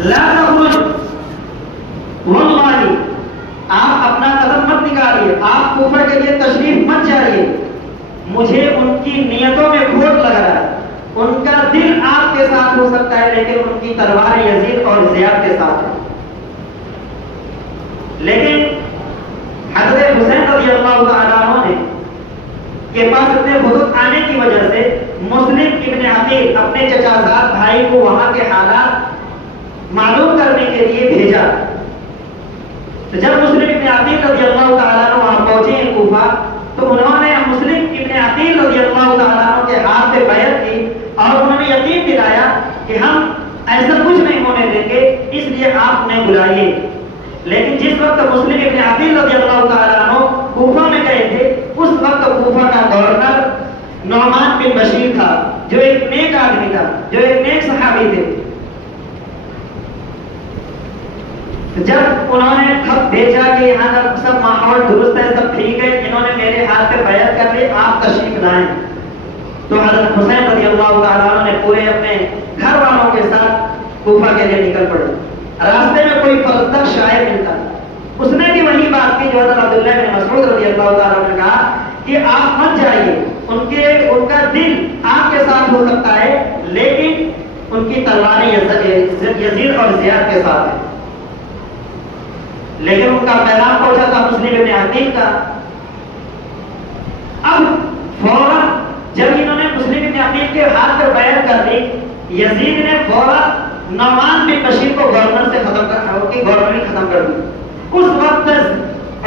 لا تخرج واللہ، آپ اپنا قدم مت نکالیے، آپ کوفہ کے لیے تشریف مت جائیے، مجھے ان کی نیتوں میں کھوٹ لگ رہا ہے، ان کا دل آپ کے ساتھ ہو سکتا ہے لیکن ان کی تلوار یزید اور زیاد کے ساتھ ہے۔ لیکن حضرت حسین رضی اللہ تعالیٰ عنہ نے کے پاس اتنے بزرگ آنے کی وجہ سے مسلم ابن عقیل اپنے چچا زاد بھائی کو وہاں کے حالات معلوم کرنے کے لیے بھیجا۔ تو جب مسلم ابن عقیل رضی اللہ تعالیٰ عنہ وہاں پہنچے ہیں کوفہ، تو انہوں نے مسلم ابن عقیل رضی اللہ تعالیٰ عنہ کے ہاتھ پہ بیعت کی اور انہوں نے یقین دلایا کہ ہم ایسا کچھ نہیں ہونے دیں گے، اس لیے آپ انہیں بلائیے۔ لیکن جس وقت مسلم ابن عقیل رضی اللہ تعالیٰ عنہ کوفہ میں گئے تھے، اس وقت کوفہ کا گورنر نعمان بن بشیر تھا، جو ایک نیک آدمی تھا، جو ایک نیک صحابی تھے۔ جب انہوں نے خط بھیجا کہ یہاں کا سب ماحول درست ہے، سب ٹھیک ہے، انہوں نے میرے ہاتھ پہ بیعت کر لی، آپ تشریف لائیں، تو حضرت حسین رضی اللہ تعالیٰ عنہ نے پورے اپنے گھر والوں کے ساتھ کوفہ کے لیے نکل پڑے۔ راستے میں کوئی فرزدق شاعر ملتا، اس نے بھی وہی بات کی جو حضرت عبداللہ بن مسعود رضی اللہ تعالیٰ عنہ نے کہا کہ آپ مت جائیے، ان کا دل آپ کے ساتھ ہو سکتا ہے لیکن ان کی تلواریں یزید اور زیاد کے ساتھ ہیں۔ لیکن ان کا پیغام پہنچا تھا مسلم ابن عقیل کا۔ اب فوراً جب انہوں نے مسلم ابن عقیل کے ہاتھ پہ بیعت کر دی، یزید نے فوراً نعمان بن بشیر کو گورنر سے گورنری ختم کر دی۔ اس وقت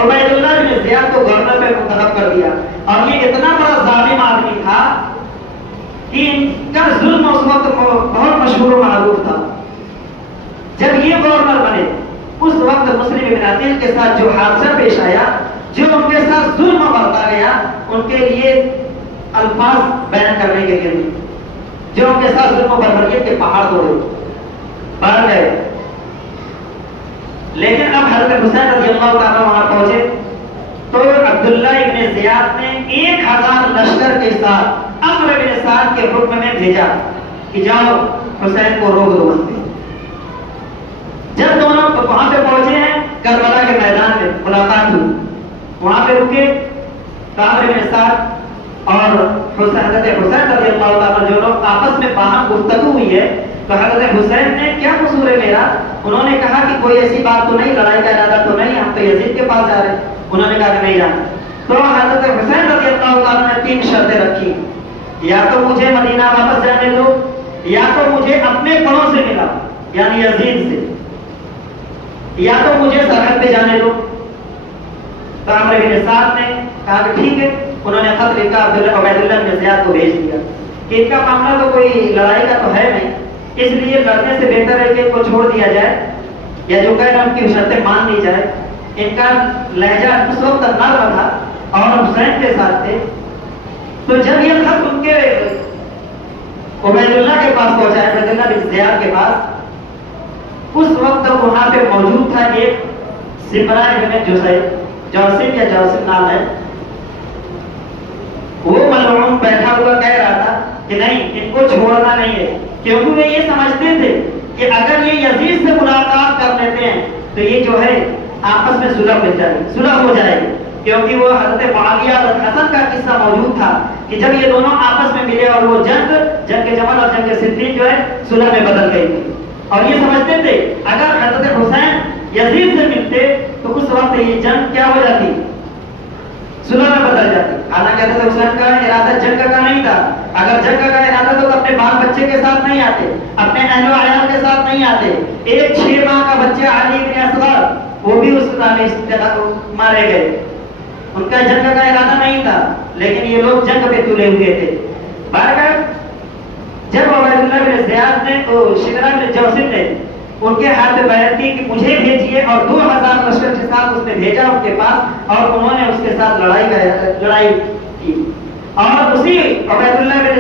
عبید اللہ بن زیاد کو گورنر پہ منتخب کر دیا، اور یہ اتنا بڑا ظالم آدمی تھا کہ ان کا ظلم اس وقت بہت مشہور و معروف تھا۔ جب یہ گورنر بنے، اس وقت مسلم ابن عقیل کے ساتھ جو حادثہ پیش آیا، جو ان کے ساتھ ظلم برتا گیا، ان کے لیے الفاظ بیان کرنے کے لیے، جو ان کے ساتھ ظلم و بربریت کے پہاڑ توڑے بڑھ گئے۔ لیکن اب حضرت حسین رضی اللہ تعالیٰ وہاں پہنچے تو عبداللہ ابن زیاد نے 1000 لشکر کے ساتھ عمرو بن سعد کے حکم میں بھیجا کہ جاؤ حسین کو روک دو۔ جب دونوں وہاں پہ پہنچے ہیں، کربلا کے میدان میں ملاقات ہوئی، وہاں پہ رکے، عمرو بن سعد اور حضرت حسین رضی اللہ تعالیٰ جو لوگ آپس میں باہم گفتگو ہوئی ہے، تو حضرت حسین نے کیا قصور ہے میرا؟ انہوں نے کہا کہ کوئی ایسی بات تو نہیں، لڑائی کا ارادہ تو نہیں، ہم تو یزید کے پاس جا رہے ہیں۔ انہوں نے کہا کہ نہیں جانا۔ تو حضرت حسین رضی اللہ تعالیٰ نے 3 شرطیں رکھی، یا تو مجھے مدینہ واپس جانے دو، یا تو مجھے اپنے بڑوں سے ملا یعنی یزید سے، یا تو مجھے سرحد پہ جانے دو۔ تو عمرو بن سعد نے کہا کہ ٹھیک ہے۔ انہوں نے خط لکھا عبید اللہ بن زیاد کو بھیج دیا کہ ان کا معاملہ تو کوئی لڑائی کا تو ہے نہیں، اس لیے لڑنے سے بہتر ہے کہ ان کو چھوڑ دیا جائے، یا جو کہہ رہے ان کی شرطیں مان لی جائے۔ ان کا لہجہ اس وقت نرم تھا اور حسین کے ساتھ تھے۔ تو جب یہ خط ان کے عبید اللہ کے پاس پہنچا، عبید اللہ بن زیاد کے پاس، اس وقت وہاں پہ موجود تھا ایک سمرا ابن جوسف یا جوسف نام ہے، وہ ملعون بیٹھا ہوا کہہ رہا تھا کہ نہیں، ان کو چھوڑنا نہیں ہے، کیونکہ وہ یہ سمجھتے تھے کہ اگر یہ یزید سے ملاقات کر لیتے ہیں تو یہ جو ہے آپس میں صلح ہو جائے گی، کیونکہ وہ حضرت معاویہ اور حسن کا قصہ موجود تھا کہ جب یہ دونوں آپس میں ملے اور وہ جنگ جمل اور جنگ صفین جو ہے صلح میں بدل گئی تھی، اور یہ سمجھتے تھے اگر حضرت حسین یزید سے ملتے تو اس وقت یہ جنگ کیا ہو جاتی، صلح میں بدل جاتی۔ حالانکہ حضرت حسین کا ارادہ جنگ کا نہیں تھا، اگر جنگ کا ارادہ تو اپنے بال بچے کے ساتھ نہیں آتے، اپنے اہل و عیال کے ساتھ نہیں آتے۔ ایک 6 ماہ کا بچہ علی بن اصغر، وہ بھی اس مارے گئے، ان کا جنگ کا ارادہ نہیں تھا، لیکن یہ لوگ جنگ پہ تلے ہوئے تھے۔ بہرکیف جب عبید اللہ بن زیاد نے تو شمرا بن جوسف نے ان کے ہاتھ میں بیعت کی کہ مجھے بھیجیے، اور 2000 لشکر کے ساتھ اس نے بھیجا ان کے پاس، اور انہوں نے اس کے ساتھ لڑائی کی، اور اسی عبید اللہ بن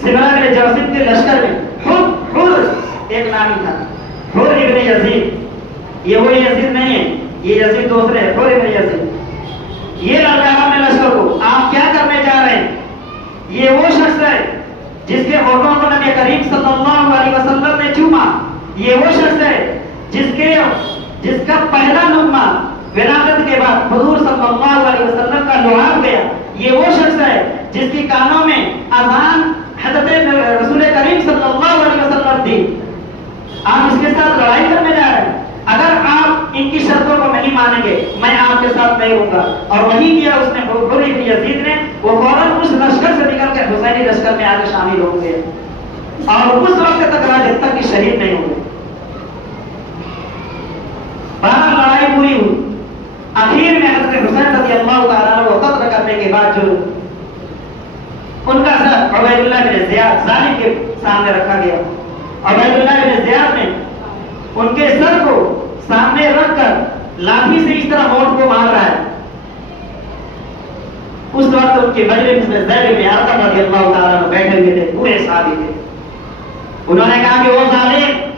سمرا بن جوسف کے لشکر میں حر ایک نامی تھا، حر ابن یزید، یہ وہی یزید نہیں ہے، یہ یزید دوسرے ہے، حر ابن یزید، یہ لڑکا میں لشکر کو آپ کیا کرنے جا رہے ہیں؟ یہ وہ شخص ہے جس کے ہونٹوں کو نبی کریم صلی اللہ علیہ وسلم نے چوما، یہ وہ شخص ہے جس کا پہلا لقمہ ولادت کے بعد حضور صلی اللہ علیہ وسلم کا لعاب گیا. یہ وہ شخص ہے جس کی کانوں میں اذان حضرت رسول کریم صلی اللہ علیہ وسلم تھی. آپ اس کے ساتھ لڑائی کرنے جا رہے ہیں. اگر آپ ان کی شرطوں کو نہیں مانیں گے میں آپ کے ساتھ نہیں ہوں گا. اور وہی کیا اس نے حضور یزید نے. وہ فوراً اس لشکر سے نکل کے حسینی لشکر میں آ کے شامل ہوں گے اور اس وقت تک رہا جب تک کہ شہید نہیں ہوں گے. باہر لڑائی پوری ہوئی. اخیر میں حضرت حسین رضی اللہ تعالیٰ عنہ کو قتل کرنے کے بعد جو ان کا سر عبید اللہ بن زیاد ظالم کے سامنے رکھا گیا. عبید اللہ بن زیاد نے ان کے سر کو سامنے رکھ کر لاٹھی سے اس طرح موڑ کو مار رہا ہے. اس وقت ان کے مجلس میں زید بن ارقم رضی اللہ تعالیٰ عنہ بیٹھے ہوئے تھے. پورے صحابی تھے. انہوں نے کہا کہ وہ ظالم،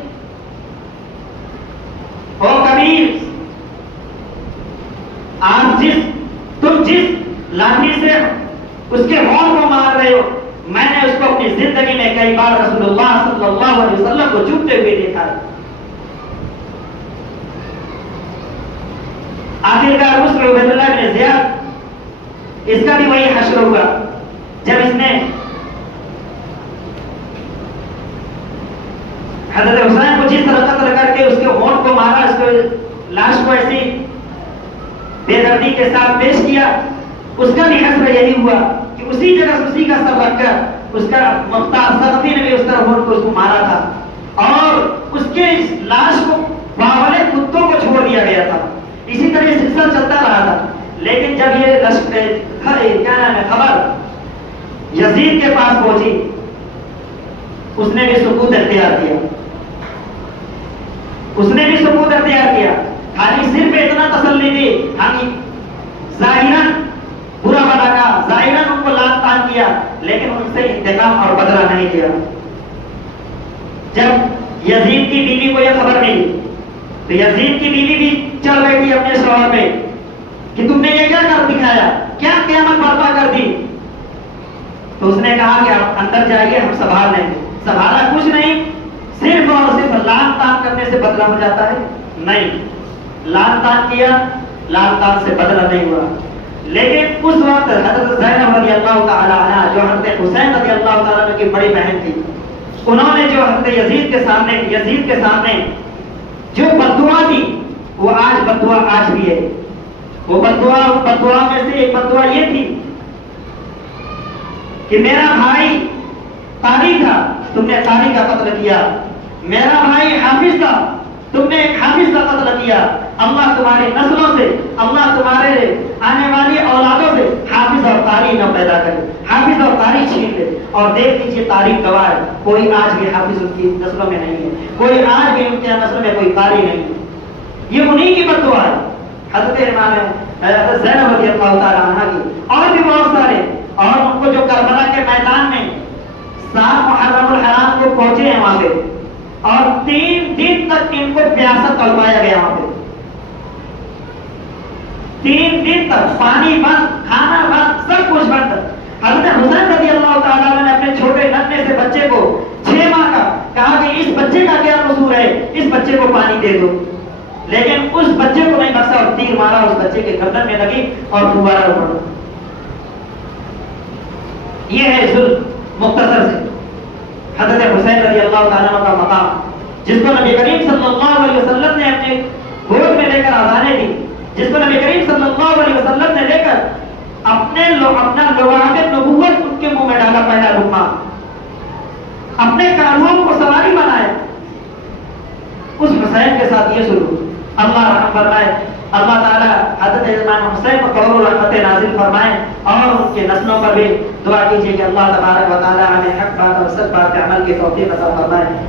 او کبیر، آج تم جس لاٹھی سے اس کے ہونٹ کو مار رہے ہو، میں نے اس کو اپنی زندگی میں کئی بار رسول اللہ صلی اللہ علیہ وسلم کو چومتے ہوئے دیکھا ہے. آخرکار اس عبید اللہ بن زیاد اس کا بھی وہی حشر ہوا جب اس نے حضرت حسین کو جس طرح قتل کر کے اس کے ہونٹ کو مارا، اس کو لاش کو ایسی بے دردی کے ساتھ پیش کیا. اس کا بھی حسر یہی ہوا کہ اسی جگہ اسی کا سر رکھ کر اس کا مختار سختی نے بھی اس طرح ہونٹ کو اس کو مارا تھا اور اس کے لاش کو باولے کتوں کو چھوڑ دیا گیا تھا. اسی طرح یہ سلسلہ چلتا رہا تھا. لیکن جب یہ خبر یزید کے پاس پہنچی، اس نے بھی سکوت اختیار کیا. اس نے بھی سکوت اختیار کیا. خالی صرف اتنا تسلی دی، ہم ظاہراً برا بلا کا ظاہراً ان کو لات تان کیا، لیکن ان سے انتقام اور بدلہ نہیں لیا. جب یزید کی بیوی کو یہ خبر ملی تو یزید کی بیوی بھی چل بیٹھی اپنے شوہر پہ کہ تم نے یہ کیا کر دکھایا، کیا قیامت برپا کر دی. تو اس نے کہا کہ آپ اندر جائیے، ہم سنبھال لیں گے. سنبھالا کچھ نہیں، صرف اور صرف لان تان کرنے سے بدلہ ہو جاتا ہے؟ نہیں. لان تان کیا، لان تان سے بدلہ نہیں ہوا. لیکن اس وقت حضرت زینب رضی اللہ تعالی عنہ جو حضرت حسین رضی اللہ تعالی عنہ کی بڑی بہن تھی، انہوں نے جو حضرت یزید کے سامنے جو بددعا دی، وہ آج بددعا آج بھی ہے. وہ بددعا میں سے ایک بددعا یہ تھی کہ میرا بھائی قاری تھا، تم نے قاری کا قتل کیا. میرا بھائی حافظ تھا، تم نے ایک حافظ کا قتل کیا. اللہ تمہاری نسلوں سے، اللہ تمہارے آنے والی اولادوں سے حافظ اور قاری نہ پیدا کرے، حافظ اور قاری چھین لے. اور دیکھ لیجیے تاریخ گواہ ہے، کوئی آج بھی حافظ ان کی نسلوں میں نہیں ہے، کوئی آج بھی ان کی نسلوں میں کوئی قاری نہیں ہے. یہ انہی کی بددعا ہے. حضرت امام زینب رضی اللہ تعالی عنہ کی اور بھی بہت سارے. اور ان کو جو کربلا کے میدان میں 7 محرم الحرام کو پہنچے ہیں وہاں پہ، اور 3 دن تک ان کو پیاسا تڑپایا گیا. وہاں پہ 3 دن تک پانی بند، کھانا بند، سب کچھ بند. حضرت حسین رضی اللہ تعالیٰ عنہ نے اپنے چھوٹے ننھے سے بچے کو 6 ماہ کا کہا کہ اس بچے کا کیا قصور ہے، اس بچے کو پانی دے دو. لیکن اس بچے کو نہیں بخشا اور تیر مارا، اس بچے کے گردن میں لگی اور دوبارہ اٹھا. یہ ہے ظلم مختصر سے حضرت حسین رضی اللہ تعالیٰ عنہ کا مقام، جس کو نبی کریم صلی اللہ علیہ وسلم نے اپنے گود میں لے کر آزانے دی، جس کو نبی کریم صلی اللہ علیہ وسلم نے لے کر اپنا لواحق نبوت ان کے منہ میں ڈالا. پہلا لقمہ اپنے کاروؤں کو سواری بنایا. اس حسین کے ساتھ یہ سلوک، اللہ رحم فرمائے. اللہ تعالیٰ حضرت امام حسین کو قبول و رحمت نازل فرمائے اور ان کے نسلوں پر بھی دعا کیجیے کہ اللہ تبارک و تعالیٰ ہمیں حق بات اور سچ بات پہ عمل کی توفیق عطا فرمائے.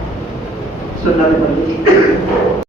سنت پر